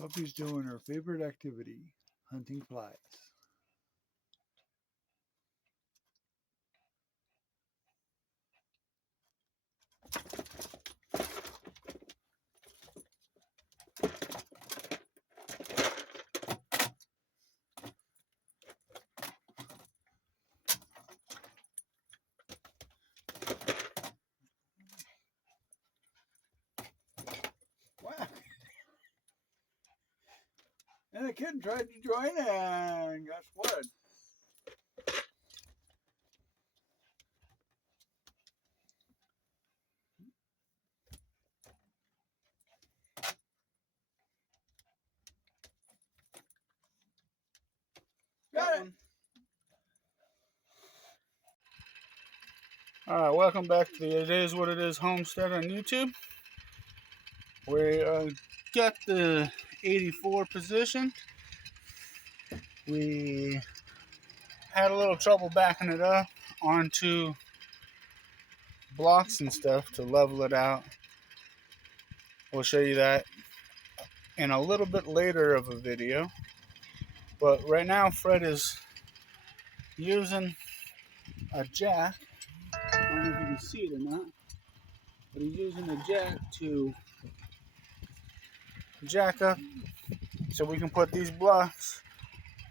Puppy's doing her favorite activity, hunting flies. Wow. And the kid tried to join and guess what? Got it. Alright, welcome back to the It Is What It Is Homestead on YouTube. We got the 84 position. We had a little trouble backing it up onto blocks and stuff to level it out. We'll show you that in a little bit later of a video. But right now Fred is using a jack. I don't know if you can see it or not, but he's using a jack to jack up so we can put these blocks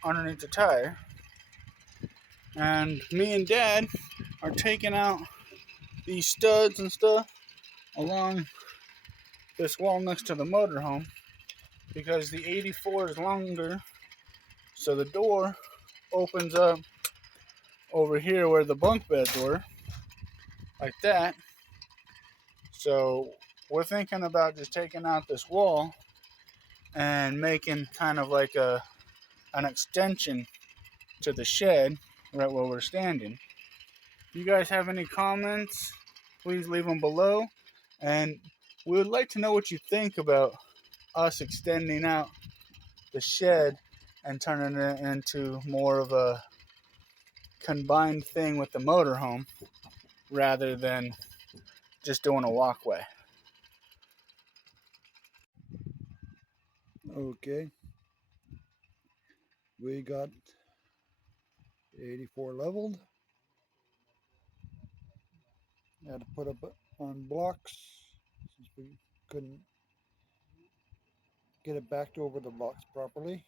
underneath the tire. And me and Dad are taking out these studs and stuff along this wall next to the motorhome because the 84 is longer, so the door opens up over here where the bunk beds were, like that. So we're thinking about just taking out this wall and making kind of like an extension to the shed right where we're standing. If you guys have any comments, please leave them below, and we would like to know what you think about us extending out the shed and turning it into more of a combined thing with the motorhome rather than just doing a walkway. Okay, we got 84 leveled. Had to put up on blocks since we couldn't get it backed over the blocks properly.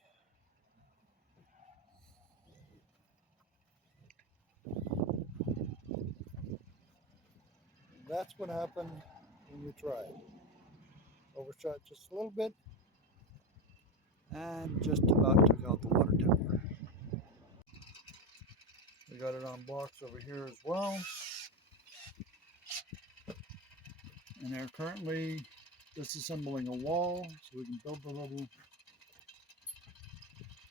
That's what happened when you tried. Overshot just a little bit and just about took out the water temper. We got it on blocks over here as well. And they're currently disassembling a wall so we can build a little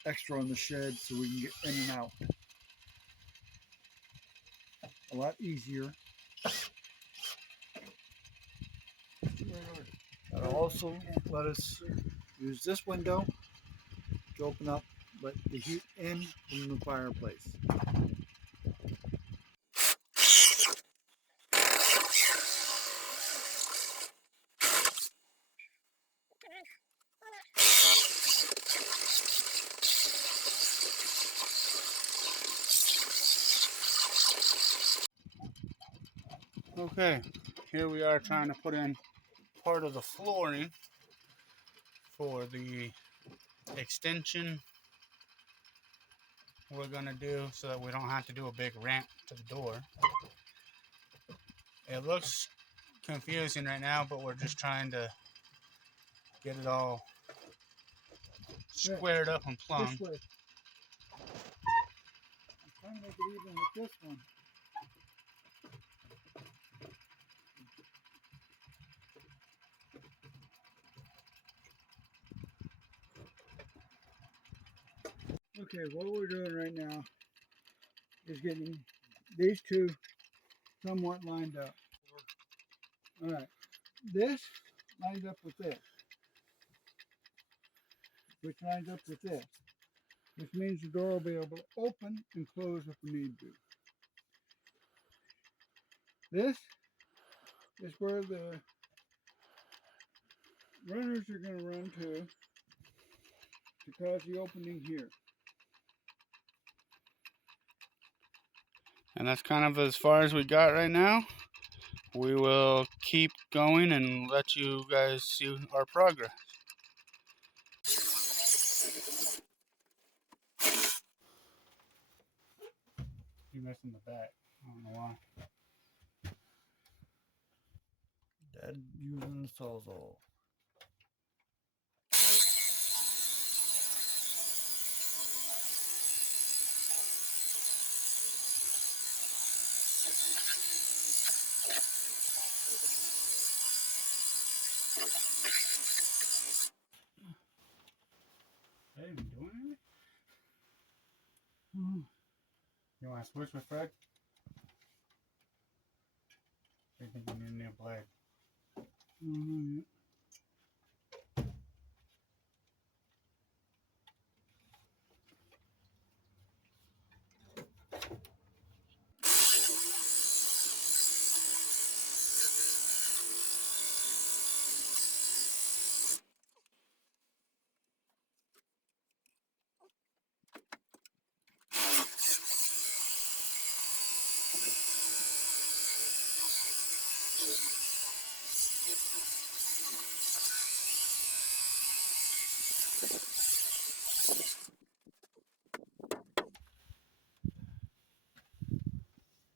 extra on the shed so we can get in and out a lot easier. That'll also let us use this window to open up, let the heat in from the fireplace. Okay, here we are trying to put in part of the flooring for the extension we're gonna do so that we don't have to do a big ramp to the door. It looks confusing right now, but we're just trying to get it all squared up and plumb. This way. I'm trying to make it even with this one. Okay, what we're doing right now is getting these two somewhat lined up. Alright, this lines up with this, which lines up with this, which means the door will be able to open and close if we need to. This is where the runners are going to run to to cause the opening here. And that's kind of as far as we got right now. We will keep going and let you guys see our progress. You're missing the back. I don't know why. Dad using the Sawzall. Hey, you doing anything? You want to switch with Fred? I think you need a new blade.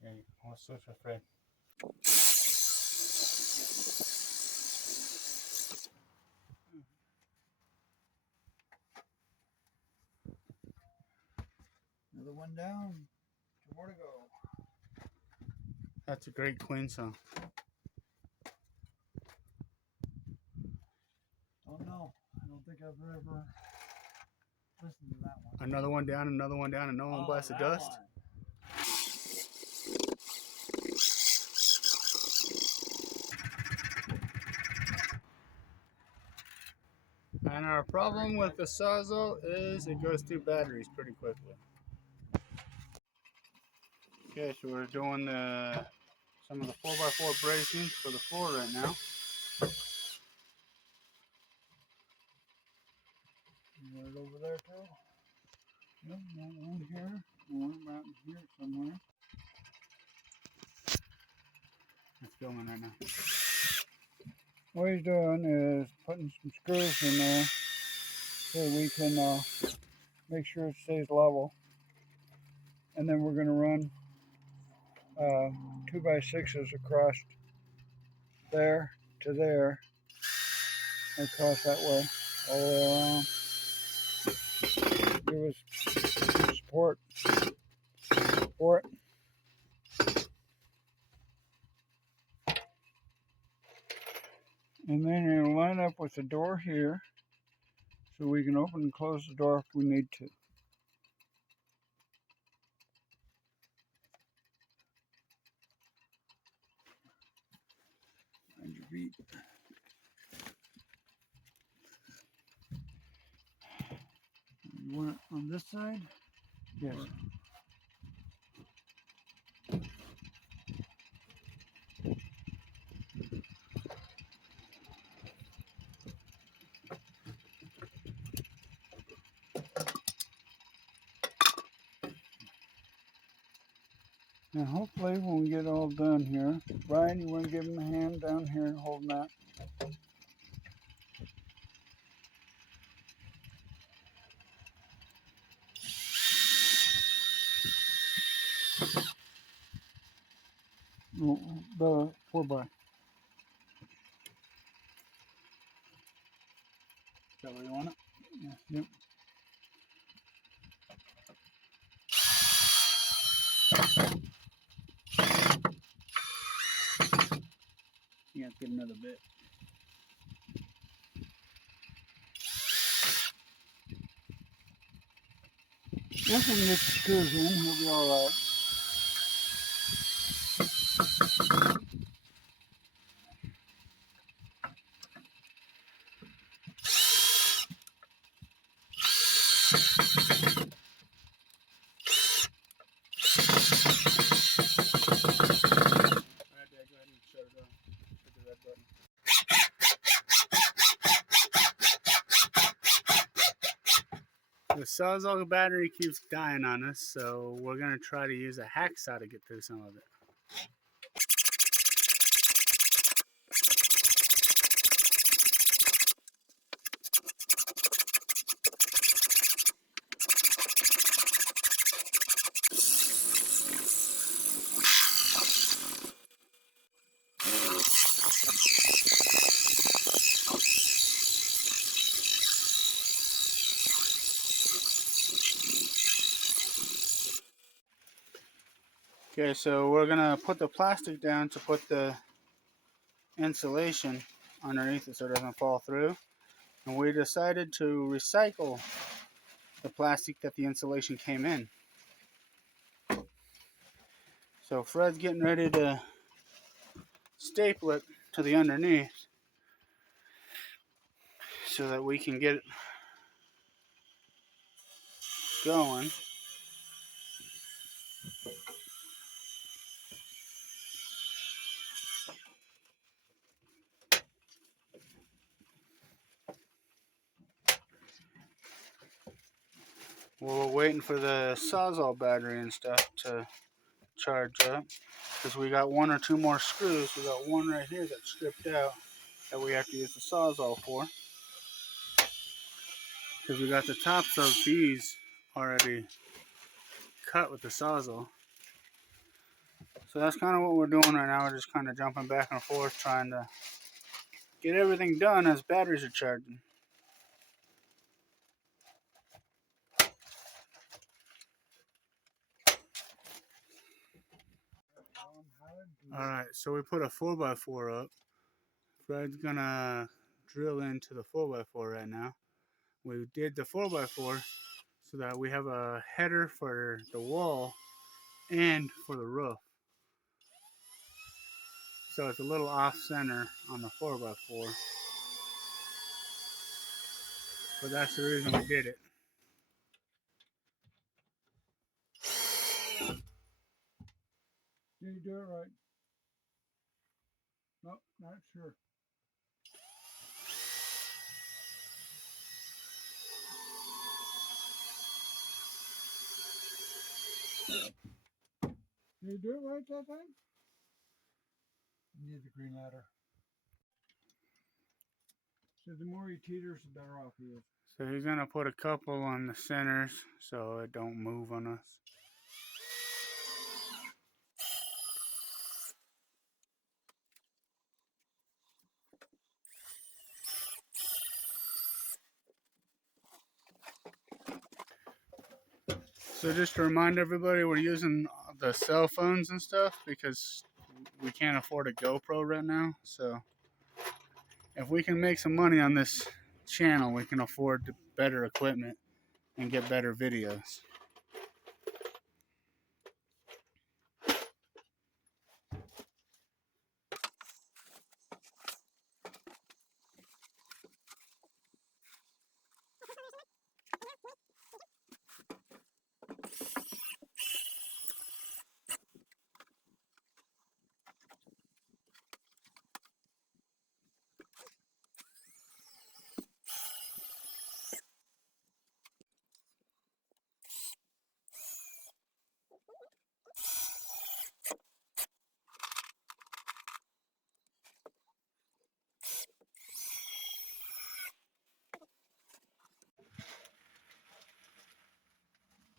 Hey, I'll switch with Fred. Another one down. 2 more to go. That's a great Queen song. Don't know. I don't think I've ever listened to that one. Another one down, and no one blasts the dust. One. And our problem with the Sawzall is it goes through batteries pretty quickly. Okay, so we're doing some of the 4x4 bracing for the floor right now. You got it over there too? Yep, one here, one about here somewhere. It's filming right now. What he's doing is putting some screws in there so we can make sure it stays level. And then we're going to run 2x6s across there to there, across that way, all the way around. Give us support for it. And then it'll line up with the door here so we can open and close the door if we need to. Find your feet. You want it on this side? Yes. And hopefully when we get all done here, Brian, you want to give him a hand down here holding that? The 4x. Is that where you want it? Yeah. Yep. You have to get another bit. Once we get the screws in, he'll be all right. Alright, Dad, go ahead and shut it off. Hit the red button. The Sawzall battery keeps dying on us, so we're going to try to use a hacksaw to get through some of it. Okay, so we're gonna put the plastic down to put the insulation underneath it so it doesn't fall through. And we decided to recycle the plastic that the insulation came in. So Fred's getting ready to staple it to the underneath so that we can get it going. We're waiting for the Sawzall battery and stuff to charge up because we got one or two more screws. We got one right here that's stripped out that we have to use the Sawzall for because we got the tops of these already cut with the Sawzall. So that's kind of what we're doing right now. We're just kind of jumping back and forth trying to get everything done as batteries are charging. Alright, so we put a 4x4 up. Fred's gonna drill into the 4x4 right now. We did the 4x4 so that we have a header for the wall and for the roof. So it's a little off center on the 4x4. But that's the reason we did it. Did you do it right? Nope, not sure. Did you do it right that time? You need the green ladder. So the more he teeters, the better off he is. So he's gonna put a couple on the centers so it don't move on us. So just to remind everybody, we're using the cell phones and stuff because we can't afford a GoPro right now. So if we can make some money on this channel, we can afford better equipment and get better videos.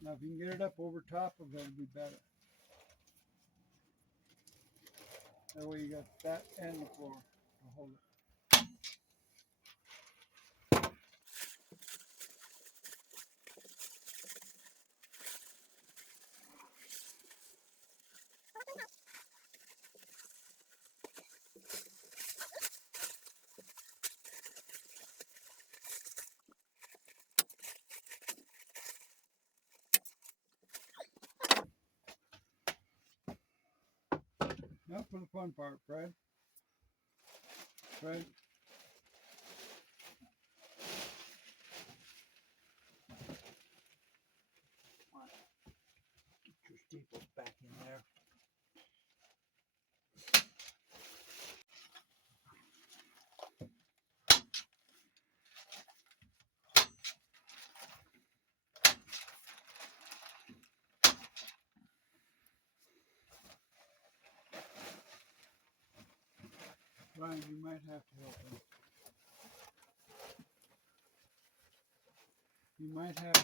Now if you can get it up over top of it, it'll be better. That way you got that and the floor to hold it. Now for the fun part, Fred. Fred. Get your staples back in there. Ryan, you might have to help him. You might have to.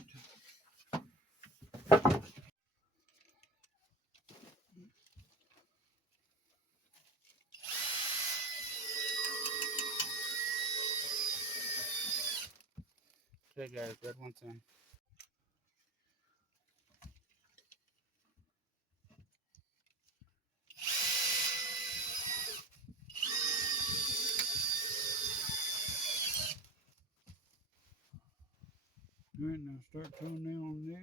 Okay, guys, red one's in. All right, now start toenail these.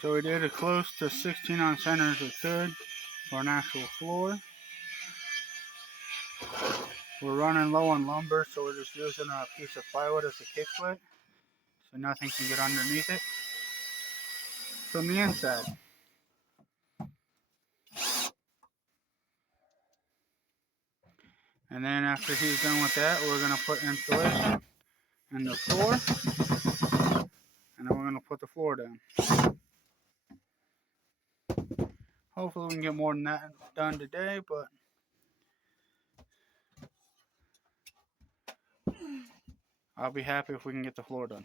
So we did as close to 16 on center as we could for an actual floor. We're running low on lumber, so we're just using a piece of plywood as a kick plate, so nothing can get underneath it from the inside. And then after he's done with that, we're going to put insulation in the floor, and then we're going to put the floor down. Hopefully we can get more than that done today, but I'll be happy if we can get the floor done.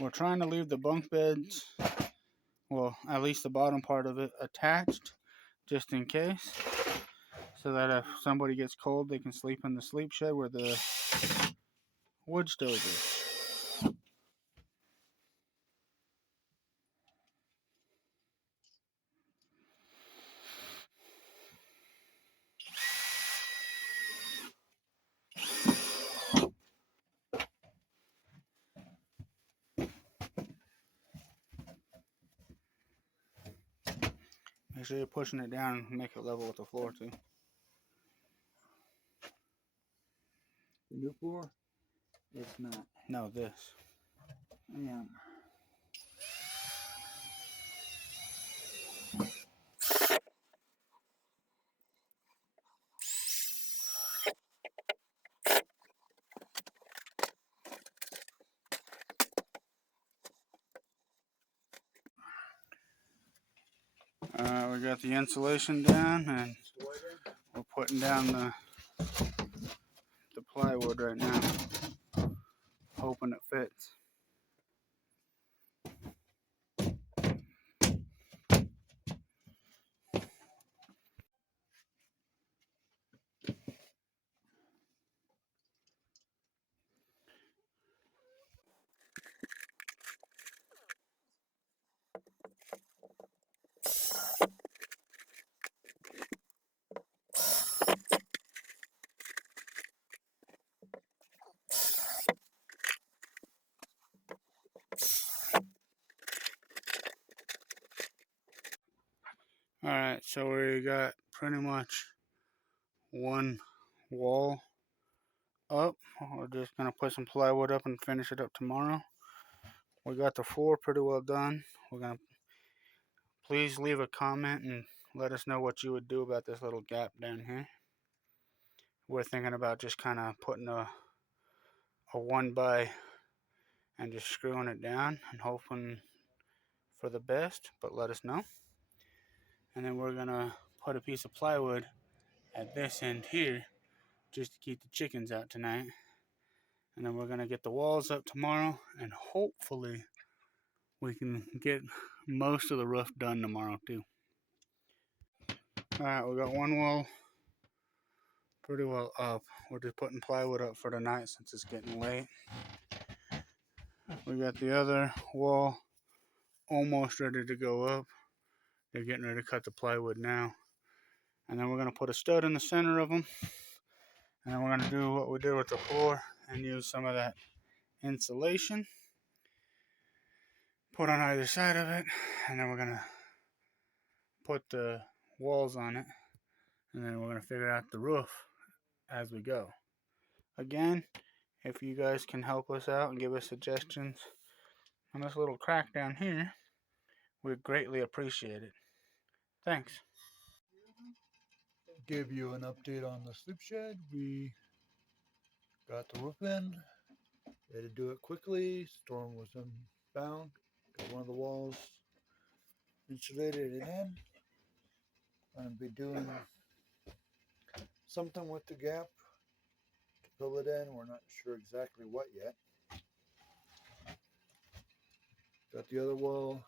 We're trying to leave the bunk beds, well, at least the bottom part of it, attached, just in case, so that if somebody gets cold, they can sleep in the sleep shed where the wood stove is. Make sure you're pushing it down and make it level with the floor too. The new floor? It's not. No, this. Yeah. We got the insulation down, and we're putting down the plywood right now, hoping it fits. Alright, so we got pretty much one wall up. We're just going to put some plywood up and finish it up tomorrow. We got the floor pretty well done. We're going to please leave a comment and let us know what you would do about this little gap down here. We're thinking about just kind of putting a 1x and just screwing it down and hoping for the best, but let us know. And then we're gonna put a piece of plywood at this end here just to keep the chickens out tonight. And then we're gonna get the walls up tomorrow, and hopefully we can get most of the roof done tomorrow too. Alright, we got one wall pretty well up. We're just putting plywood up for tonight since it's getting late. We got the other wall almost ready to go up. They're getting ready to cut the plywood now. And then we're going to put a stud in the center of them. And then we're going to do what we did with the floor and use some of that insulation. Put on either side of it. And then we're going to put the walls on it. And then we're going to figure out the roof as we go. Again, if you guys can help us out and give us suggestions on this little crack down here, we'd greatly appreciate it. Thanks. Give you an update on the sleep shed. We got the roof in. We had to do it quickly. Storm was inbound. Got one of the walls insulated it in. I'm going to be doing something with the gap to fill it in. We're not sure exactly what yet. Got the other wall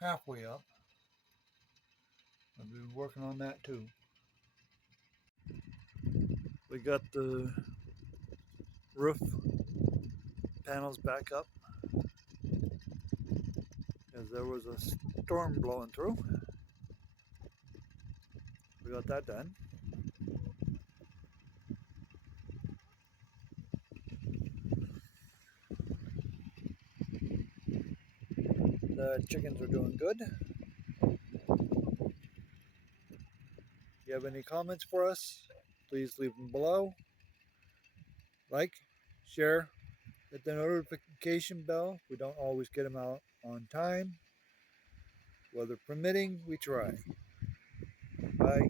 halfway up. I've been working on that too. We got the roof panels back up as there was a storm blowing through. We got that done. The chickens are doing good. If you have any comments for us, please leave them below. Like, share, hit the notification bell. We don't always get them out on time. Weather permitting, we try. Bye.